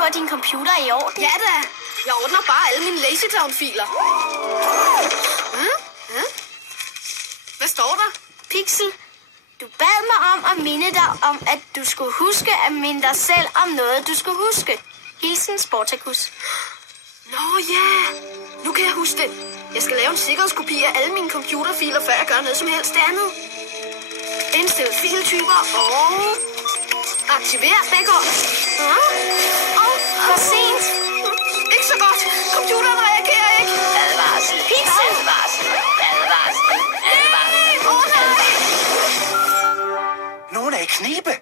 på, at din computer er i orden? Ja da. Jeg ordner bare alle mine LazyTown-filer. Hvad står der? Pixel, du bad mig om at minde dig om, at du skulle huske at minde dig selv om noget, du skulle huske. Hilsen Sportacus. Nå ja, nu kan jeg huske det. Jeg skal lave en sikkerhedskopi af alle mine computerfiler, før jeg gør noget som helst andet. Indstil filtyper og aktiver backup. For sent. Ikke så godt. Computeren reagerer ikke. Advarsel. Pixel. Advarsel. Advarsel. Advarsel. Åh nej. Nogen er i knibe.